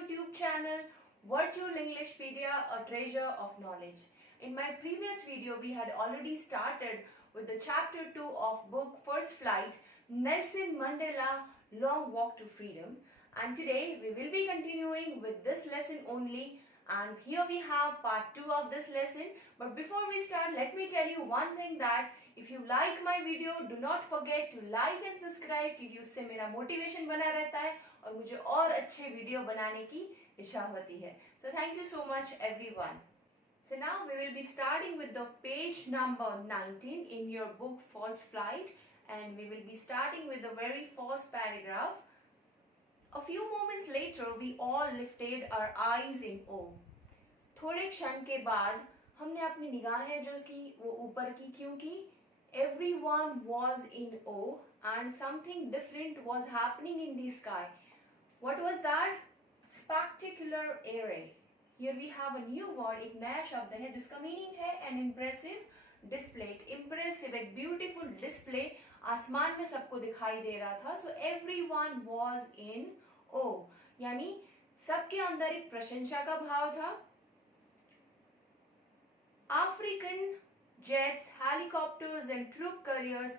YouTube channel Virtual Englishpedia, a treasure of knowledge. In my previous video, we had already started with the chapter 2 of book First Flight, Nelson Mandela Long Walk to Freedom. And today we will be continuing with this lesson only. And here we have part 2 of this lesson. But before we start, let me tell you one thing, that if you like my video, do not forget to like and subscribe, क्योंकि उससे मेरा motivation बना रहता है और मुझे और अच्छे वीडियो बनाने की इच्छा होती है. So thank you so much everyone. So now we will be starting with the page number 19 in your book First Flight, and we will be starting with the very first paragraph. A few moments later, we all lifted our eyes in awe. थोड़े क्षण के बाद हमने अपनी निगाहें जो की वो ऊपर की, क्योंकि everyone was in awe and something different was happening in the sky. What was that? Spectacular array. Here we have a new word, एक नया शब्द है जिसका मीनिंग है an impressive display. Impressive, एक beautiful display आसमान में सबको दिखाई दे रहा था. So everyone was in awe, यानी सबके अंदर एक प्रशंसा का भाव था. African jets, helicopters and troop carriers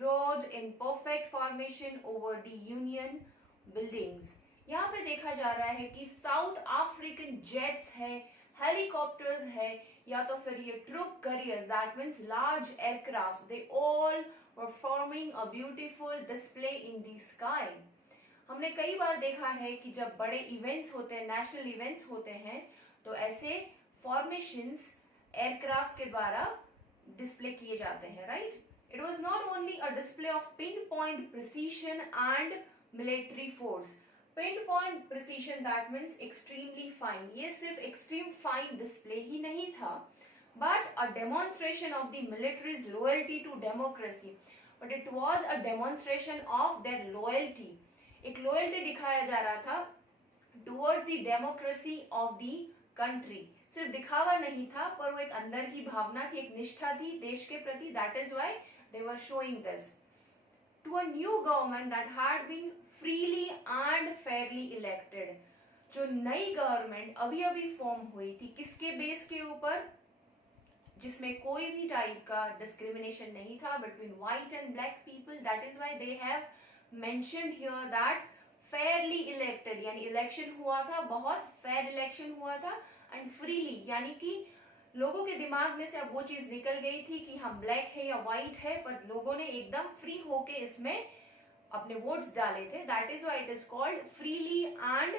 rode in perfect formation over the Union buildings. यहाँ पे देखा जा रहा है कि साउथ अफ्रीकन जेट्स है, हेलीकॉप्टर्स है, या तो फिर ये troop carriers, that means large aircrafts, they all were forming a beautiful display in the sky. हमने कई बार देखा है कि जब बड़े इवेंट्स होते हैं, नेशनल इवेंट्स होते हैं, तो ऐसे फॉर्मेशंस एयरक्राफ्ट्स के द्वारा डिस्प्ले किए जाते हैं, right. It was not only a display of pinpoint precision and military force. Pinpoint precision that means extremely fine. ये सिर्फ एक्सट्रीम फाइन डिस्प्ले ही नहीं था, but a demonstration of the military's loyalty to democracy. But it was a demonstration of their loyalty. एक loyalty दिखाया जा रहा था towards the democracy of the country. सिर्फ दिखावा नहीं था, पर वो एक अंदर की भावना थी, एक निष्ठा थी देश के प्रति. That is why they were showing this to a new government that had been freely and fairly elected. जो नई गवर्नमेंट अभी अभी फॉर्म हुई थी, किसके बेस के ऊपर? जिसमें कोई भी टाइप का डिस्क्रिमिनेशन नहीं था between white and black people. That is why they have mentioned here that Fairlie elected, यानी इलेक्शन हुआ था, बहुत फेयर इलेक्शन हुआ था, एंड फ्रीली, यानी कि लोगों के दिमाग में से अब वो चीज निकल गई थी कि हम ब्लैक है या व्हाइट है, पर लोगों ने एकदम फ्री होके इसमें अपने वोट्स डाले थे. That is why it is called freely and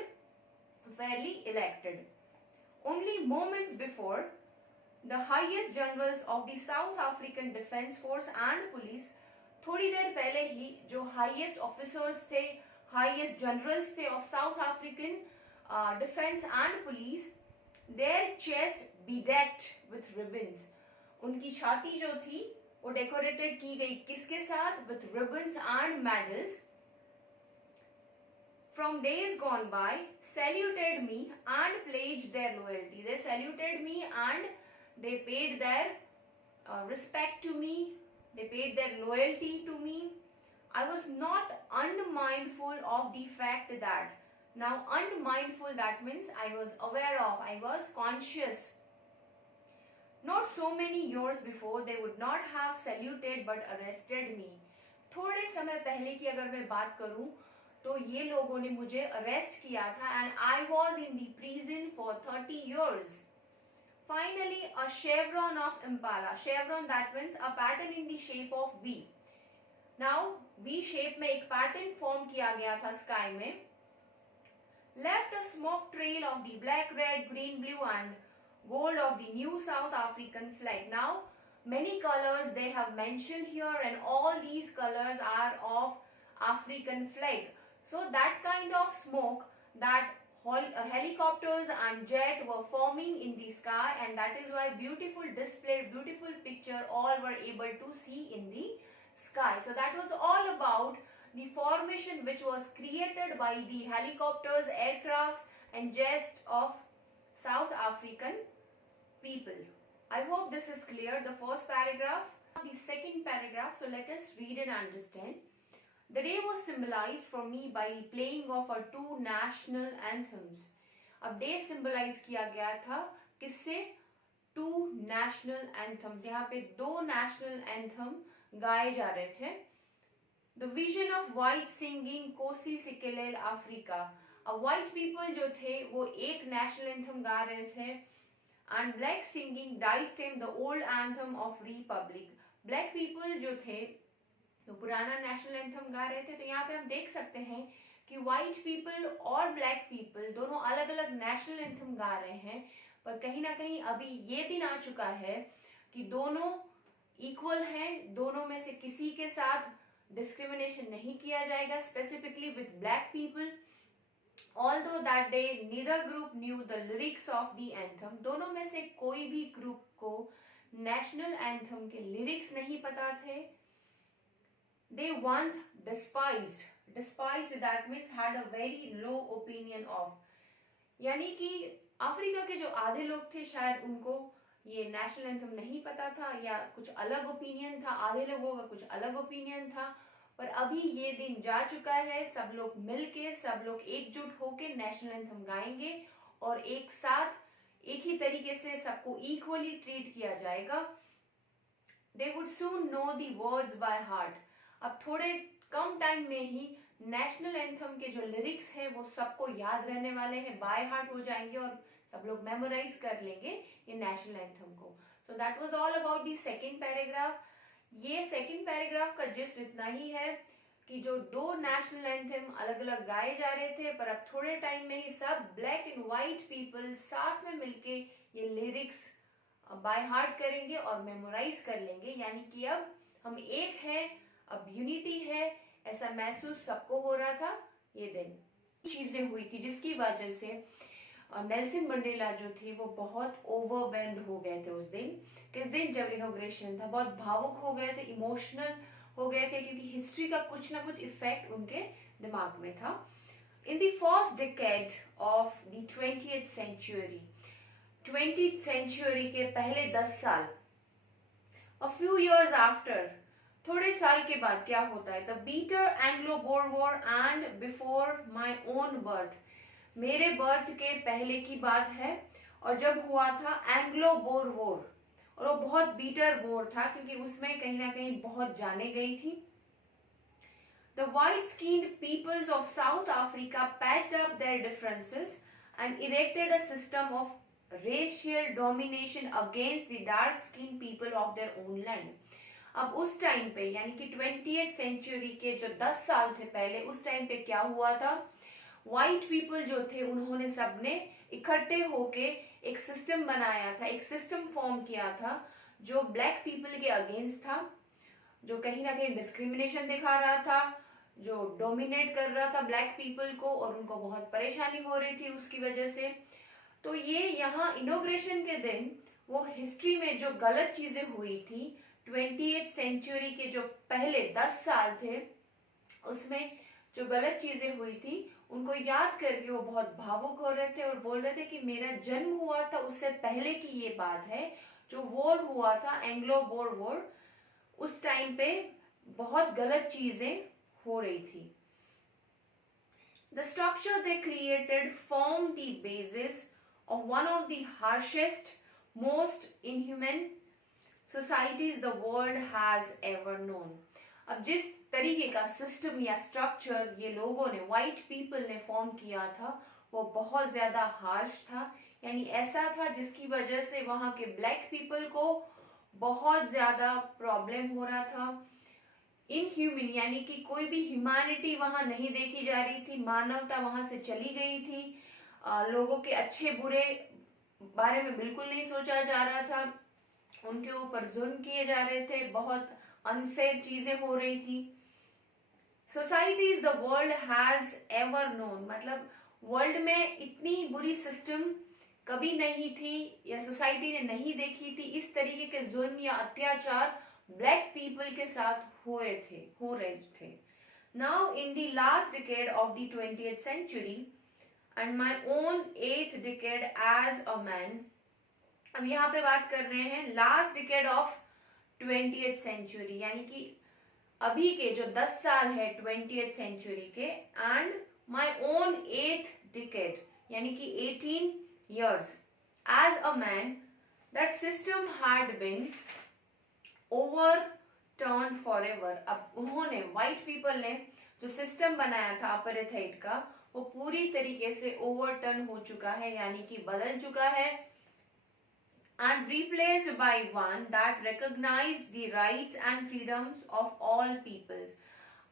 fairly elected. Only moments before the highest generals of the South African defence force and police, थोड़ी देर पहले ही जो हाईएस्ट ऑफिसर्स थे, हाईएस्ट जनरल्स थे of South African defence and police, their chest bedecked with ribbons. उनकी छाती जो थी वो डेकोरेटेड की गई, किसके साथ? with ribbons and medals. From days gone by, saluted me and pledged their loyalty. They saluted me and they paid their respect to me. They paid their loyalty to me. I was not unmindful of the fact that. Now, unmindful, that means I was aware of, I was conscious. Not so many years before, they would not have saluted but arrested me. थोड़े समय पहले की अगर मैं बात करूं तो ये लोगों ने मुझे अरेस्ट किया था, and I was in the prison for 30 years. Finally, a chevron of impala. Chevron, that means a pattern in the shape of V. Now, V shape में एक pattern form किया गया था sky में. Left a smoke trail of the black, red, green, blue and gold of the new South African flag. Now, many colors they have mentioned here, and all these colors are of African flag. So that kind of smoke, that helicopters and jet were forming in the sky, and that is why beautiful display, beautiful picture all were able to see in the sky. So that was all about the formation which was created by the helicopters, aircrafts and jets of South African people. I hope this is clear, the first paragraph. The second paragraph, so let us read and understand. The day was symbolized for me by the playing of our two national anthems. अब they symbolise किया गया था किससे? Two national anthems. यहाँ पे दो national anthem गाए जा रहे थे। The vision of white singing Nkosi Sikelel Africa. अब व्हाइट पीपल जो थे वो एक नेशनल एंथम गा रहे थे, and black singing Die Stem the old anthem of republic. Black people जो थे तो पुराना नेशनल एंथम गा रहे थे। तो यहाँ पे हम देख सकते हैं कि व्हाइट पीपल और ब्लैक पीपल दोनों अलग अलग नेशनल एंथम गा रहे हैं, पर कहीं ना कहीं अभी ये दिन आ चुका है कि दोनों इक्वल हैं, दोनों में से किसी के साथ डिस्क्रिमिनेशन नहीं किया जाएगा, specifically with black people. Although that day neither group knew the lyrics of the anthem, दोनों में से कोई भी ग्रुप को नेशनल एंथम के लिरिक्स नहीं पता थे। They once despised that means had a very low opinion of, यानी कि अफ्रीका के जो आधे लोग थे शायद उनको ये नेशनल एंथम नहीं पता था या कुछ अलग ओपिनियन था, आधे लोगों का कुछ अलग ओपिनियन था। पर अभी ये दिन जा चुका है, सब लोग मिलके, सब लोग एकजुट होके नेशनल एंथम गाएंगे और एक साथ एक ही तरीके से सबको इक्वली ट्रीट किया जाएगा। They would soon know the words by heart। अब थोड़े कम टाइम में ही नेशनल एंथम के जो लिरिक्स हैं वो सबको याद रहने वाले हैं, बाय हार्ट हो जाएंगे और सब लोग मेमोराइज कर लेंगे ये नेशनल एंथम को। So that was all about the second paragraph. ये सेकेंड पैराग्राफ का जिस्ट इतना ही है कि जो दो नेशनल एंथम अलग अलग गाए जा रहे थे, पर अब थोड़े टाइम में ही सब ब्लैक एंड व्हाइट पीपल साथ में मिलके ये लिरिक्स बाय हार्ट करेंगे और मेमोराइज कर लेंगे, यानी कि अब हम एक हैं, अब यूनिटी है, ऐसा महसूस सबको हो रहा था। ये दिन चीजें हुई थी जिसकी वजह से नेल्सन मंडेला जो थे वो बहुत ओवरवेल्म्ड हो गए थे उस दिन। किस दिन? जब इनॉग्रेशन था, बहुत भावुक हो गए थे, इमोशनल हो गए थे, क्योंकि हिस्ट्री का कुछ ना कुछ इफेक्ट उनके दिमाग में था। In the first decade of the 20th century, 20th century के पहले 10 साल, अ फ्यू इयर्स आफ्टर, थोड़े साल के बाद क्या होता है? The bitter Anglo Boer war and before my own birth, मेरे बर्थ के पहले की बात है, और जब हुआ था एंग्लो बोर वॉर, और वो बहुत बीटर वॉर था क्योंकि उसमें कहीं ना कहीं बहुत जाने गई थी। The white skinned peoples of South Africa patched up their differences and erected a system of racial domination against the dark skin people of their own land. अब उस टाइम पे यानी कि 20th सेंचुरी के जो 10 साल थे पहले, उस टाइम पे क्या हुआ था? व्हाइट पीपल जो थे उन्होंने सबने इकट्ठे होके एक सिस्टम बनाया था, एक सिस्टम फॉर्म किया था जो ब्लैक पीपल के अगेंस्ट था, जो कहीं ना कहीं डिस्क्रिमिनेशन दिखा रहा था, जो डोमिनेट कर रहा था ब्लैक पीपल को, और उनको बहुत परेशानी हो रही थी उसकी वजह से। तो ये यहाँ इनॉग्रेशन के दिन वो हिस्ट्री में जो गलत चीजें हुई थी 20th सेंचुरी के जो पहले 10 साल थे उसमें जो गलत चीजें हुई थी उनको याद करके वो बहुत भावुक हो रहे थे और बोल रहे थे कि मेरा जन्म हुआ था उससे पहले की ये बात है, जो वॉर हुआ था एंग्लो बोर वॉर, उस टाइम पे बहुत गलत चीजें हो रही थी। The structure they created formed the basis of one of the harshest, most inhuman societies the world has ever known। अब जिस तरीके का सिस्टम या स्ट्रक्चर ये लोगों ने, व्हाइट पीपल ने फॉर्म किया था, वो बहुत ज्यादा हार्श था, यानी ऐसा था जिसकी वजह से वहां के ब्लैक पीपल को बहुत ज्यादा प्रॉब्लम हो रहा था। इनह्यूमन यानी कि कोई भी ह्यूमैनिटी वहां नहीं देखी जा रही थी, मानवता वहां से चली गई थी, लोगों के अच्छे बुरे बारे में बिल्कुल नहीं सोचा जा रहा था, उनके ऊपर जुल्म किए जा रहे थे, बहुत अनफेयर चीजें हो रही थी। Societies the world has ever known, मतलब वर्ल्ड में इतनी बुरी सिस्टम कभी नहीं थी या सोसाइटी ने नहीं देखी थी, इस तरीके के जुल्म या अत्याचार ब्लैक पीपल के साथ हो रहे थे। Now in the last decade of the 20th century and my own 8th decade as a man, अब यहाँ पे बात कर रहे हैं last decade of 20th century, यानी कि अभी के जो 10 साल है 20th सेंचुरी के, and my own 8th decade, यानी कि 18 years as a man, that system had been overturned forever. अब उन्होंने, white people ने जो सिस्टम बनाया था अपेरेथाइड का, वो पूरी तरीके से ओवरटर्न हो चुका है, यानी कि बदल चुका है, and replaced by one that recognized the rights and freedoms of all peoples.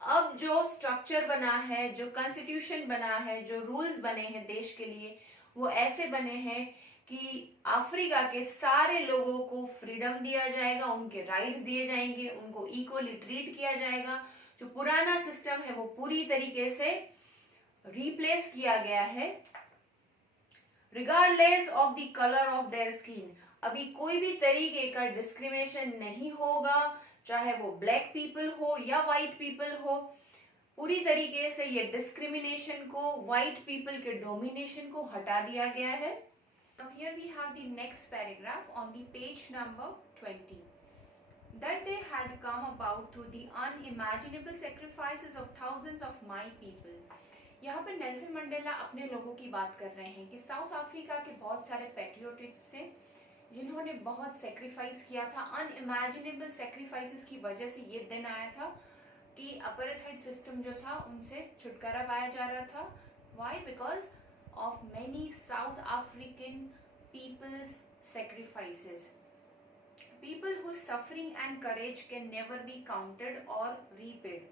अब जो स्ट्रक्चर बना है, जो कॉन्स्टिट्यूशन बना है, जो रूल्स बने हैं देश के लिए, वो ऐसे बने हैं कि अफ्रीका के सारे लोगों को फ्रीडम दिया जाएगा, उनके राइट्स दिए जाएंगे, उनको इक्वली ट्रीट किया जाएगा। जो पुराना सिस्टम है वो पूरी तरीके से रिप्लेस किया गया है। Regardless of the colour of their skin, अभी कोई भी तरीके का डिस्क्रिमिनेशन नहीं होगा, चाहे वो ब्लैक पीपल हो या व्हाइट पीपल हो। पूरी तरीके से ये डिस्क्रिमिनेशन को, व्हाइट पीपल के डोमिनेशन को हटा दिया गया है। Now here we have the next paragraph on the page number 20. That day had come about through the unimaginable sacrifices of thousands of my people. यहाँ पर नेल्सन मंडेला अपने लोगों की बात कर रहे हैं कि साउथ अफ्रीका के बहुत सारे पैट्रियोटिक्स थे जिन्होंने बहुत सेक्रीफाइस किया था। अनइमेजिनेबल सेक्रीफाइसेस की वजह से ये दिन आया था कि अपेरेथाइड सिस्टम जो था उनसे छुटकारा पाया जा रहा था। Why? Because of many South African people's sacrifices. People whose suffering and courage can never be counted or repaid.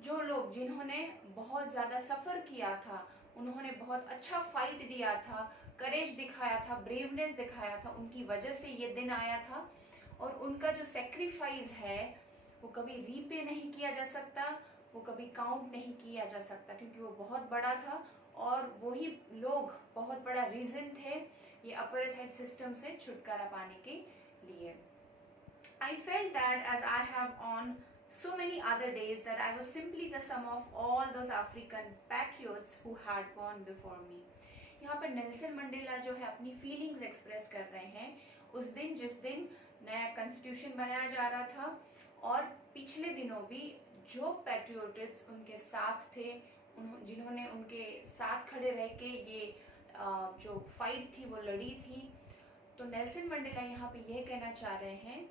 जो लोग जिन्होंने बहुत ज़्यादा सफ़र किया था, उन्होंने बहुत अच्छा फाइट दिया था, करेज दिखाया था, ब्रेवनेस दिखाया था, उनकी वजह से ये दिन आया था। और उनका जो सेक्रीफाइस है वो कभी रीपे नहीं किया जा सकता, वो कभी काउंट नहीं किया जा सकता, क्योंकि वो बहुत बड़ा था और वही लोग बहुत बड़ा रीजन थे ये अपेरेथाइड सिस्टम से छुटकारा पाने के लिए। I felt that as I have on so many other days that I was simply the sum of all those African patriots who had gone before me. यहाँ पर नेल्सन मंडेला जो है अपनी फीलिंग्स एक्सप्रेस कर रहे हैं उस दिन जिस दिन नया कॉन्स्टिट्यूशन बनाया जा रहा था, और पिछले दिनों भी जो पैट्रियोटिक्स उनके साथ थे, जिन्होंने उनके साथ खड़े रह के ये जो फाइट थी वो लड़ी थी। तो नेल्सन मंडेला यहाँ पे यह कहना चाह रहे हैं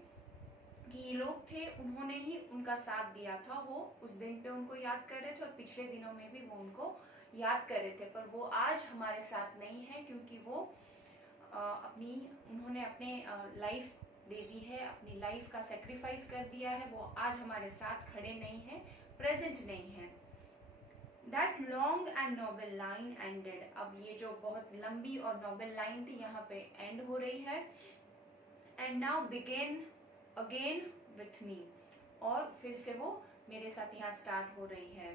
कि ये लोग थे, उन्होंने ही उनका साथ दिया था, वो उस दिन पे उनको याद कर रहे थे और पिछले दिनों में भी वो उनको याद कर रहे थे, पर वो आज हमारे साथ नहीं है क्योंकि वो उन्होंने अपने लाइफ दे दी है, अपनी लाइफ का सेक्रीफाइस कर दिया है, वो आज हमारे साथ खड़े नहीं हैं, प्रेजेंट नहीं है। That long and noble line ended. अब ये जो बहुत लंबी और नोबल लाइन थी यहाँ पे एंड हो रही है। And now begin again with me. और फिर से वो मेरे साथ यहाँ स्टार्ट हो रही है।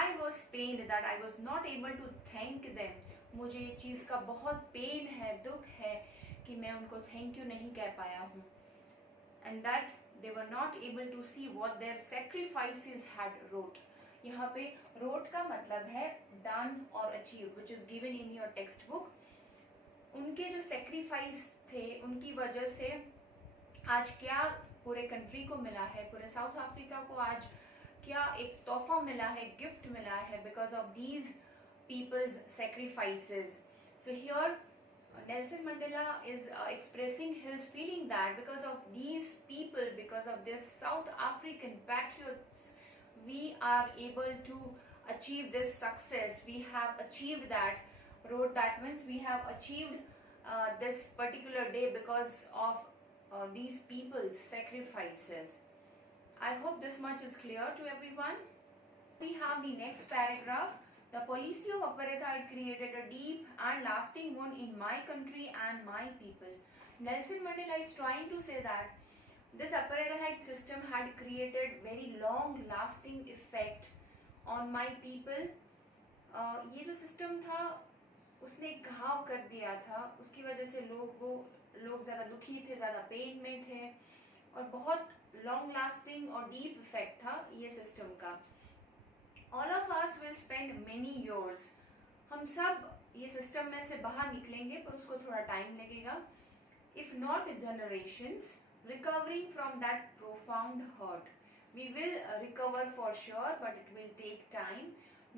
I was pained that I was not able to thank them. मुझे ये चीज़ का बहुत पेन है, दुख है कि मैं उनको थैंक यू नहीं कह पाया हूँ। And that they were not able to see what their sacrifices had wrought. यहाँ पे रोट का मतलब है डन और achieve, which is given in your text book. उनके जो सेक्रीफाइस थे उनकी वजह से आज क्या पूरे कंट्री को मिला है, पूरे साउथ अफ्रीका को आज क्या एक तोहफा मिला है, गिफ्ट मिला है, because of these peoples sacrifices. So here Nelson Mandela is expressing his feeling that because of these people, because of this South African patriots, we are able to achieve this success. We have achieved that road. That means we have achieved this particular day because of these people's sacrifices. I hope this much is clear to everyone. We have the next paragraph. The policy of apartheid created a deep and lasting wound in my country and my people. Nelson Mandela is trying to say that this apartheid system had created very long lasting effect on my people. ये जो system था उसने एक घाव कर दिया था, उसकी वजह से लोग ज़्यादा दुखी थे, ज़्यादा पेन में थे, और बहुत लॉन्ग लास्टिंग और डीप इफेक्ट था ये सिस्टम का। All of us will spend many years. हम सब ये सिस्टम में से बाहर निकलेंगे पर उसको थोड़ा टाइम लगेगा। If not generations, recovering from that profound hurt. We will recover for sure, but it will take time.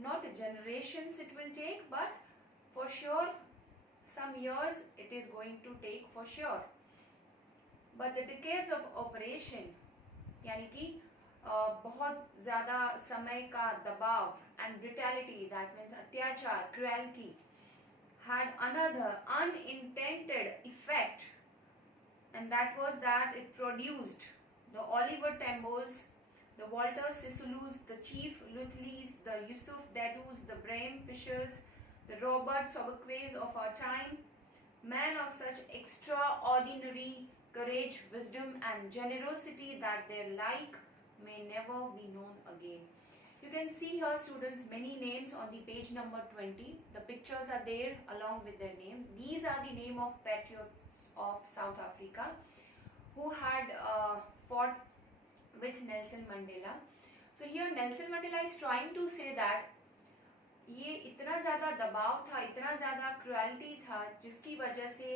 Not generations it will take, but For sure, some years it is going to take for sure. But the decades of operation, यानी कि बहुत ज़्यादा समय का दबाव and brutality, that means अत्याचार, cruelty, had another unintended effect, and that was that it produced the Oliver Tambos, the Walter Sissulus, the Chief Lutlys, the Yusuf Dadus, the Bram Fishers, the Robert Sobequays of our time, men of such extraordinary courage, wisdom and generosity that their like may never be known again. You can see here, students, many names on the page number 20. The pictures are there along with their names. These are the name of patriots of South Africa who had fought with Nelson Mandela. So here Nelson Mandela is trying to say that ये इतना ज़्यादा दबाव था, इतना ज़्यादा cruelty था, जिसकी वजह से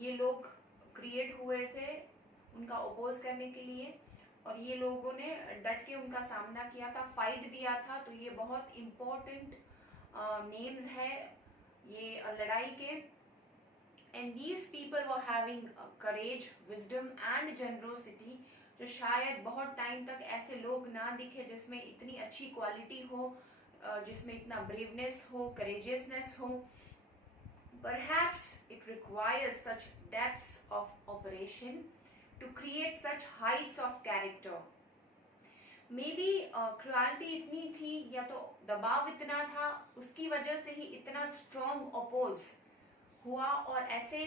ये लोग क्रिएट हुए थे उनका अपोज करने के लिए, और ये लोगों ने डट के उनका सामना किया था, फाइट दिया था. तो ये बहुत इम्पोर्टेंट नेम्स है ये लड़ाई के. And these people were having courage, wisdom and generosity, जो शायद बहुत टाइम तक ऐसे लोग ना दिखे जिसमें इतनी अच्छी क्वालिटी हो, जिसमें इतना ब्रेवनेस हो, करेजियसनेस हो. Perhaps it requires such depths of operation to create such heights of character. Maybe cruelty इतनी थी या तो दबाव इतना था, उसकी वजह से ही इतना strong oppose हुआ और ऐसे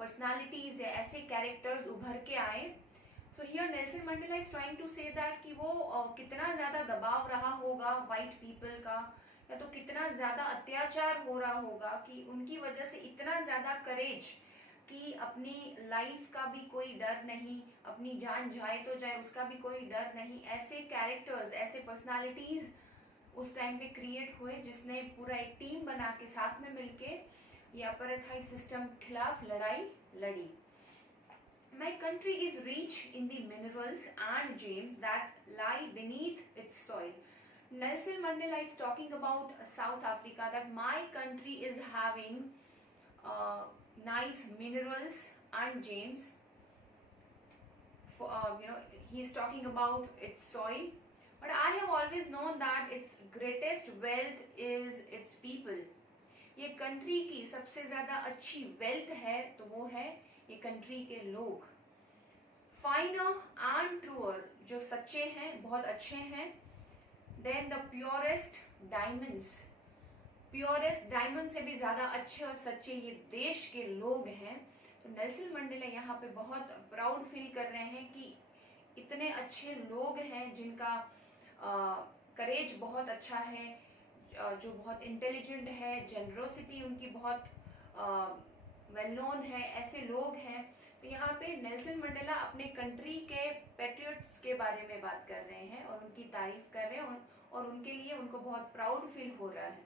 personalities या ऐसे characters उभर के आए. So here Nelson Mandela is trying to say that कि वो कितना ज़्यादा दबाव रहा होगा white people का, या तो कितना ज़्यादा अत्याचार हो रहा होगा कि उनकी वजह से इतना ज़्यादा करेज कि अपनी लाइफ का भी कोई डर नहीं, अपनी जान जाए तो जाए उसका भी कोई डर नहीं. ऐसे कैरेक्टर्स, ऐसे पर्सनालिटीज उस टाइम पे क्रिएट हुए जिसने पूरा एक टीम बना के साथ में मिलके ये अपार्थाइड सिस्टम खिलाफ लड़ाई लड़ी. My country is rich in the minerals and gems that lie beneath its soil. Nelson Mandela is talking about South Africa, that my country is having nice minerals and gems. He is talking about its soil. But I have always known that its greatest wealth is its people. ये country की सबसे ज़्यादा अच्छी wealth है तो वो है ये कंट्री के लोग. फाइनर एंड ट्रूअर, जो सच्चे हैं, बहुत अच्छे हैं. Than the purest diamonds, purest diamond से भी ज़्यादा अच्छे और सच्चे ये देश के लोग हैं. तो नेल्सन मंडेला यहाँ पे बहुत प्राउड फील कर रहे हैं कि इतने अच्छे लोग हैं जिनका करेज बहुत अच्छा है, जो बहुत इंटेलिजेंट है, जनरोसिटी उनकी बहुत वेल नोन है, ऐसे लोग हैं. तो यहाँ पे नेल्सन मंडेला अपने कंट्री के पैट्रियट्स के बारे में बात कर रहे हैं और उनकी तारीफ कर रहे हैं और उनके लिए उनको बहुत प्राउड फील हो रहा है.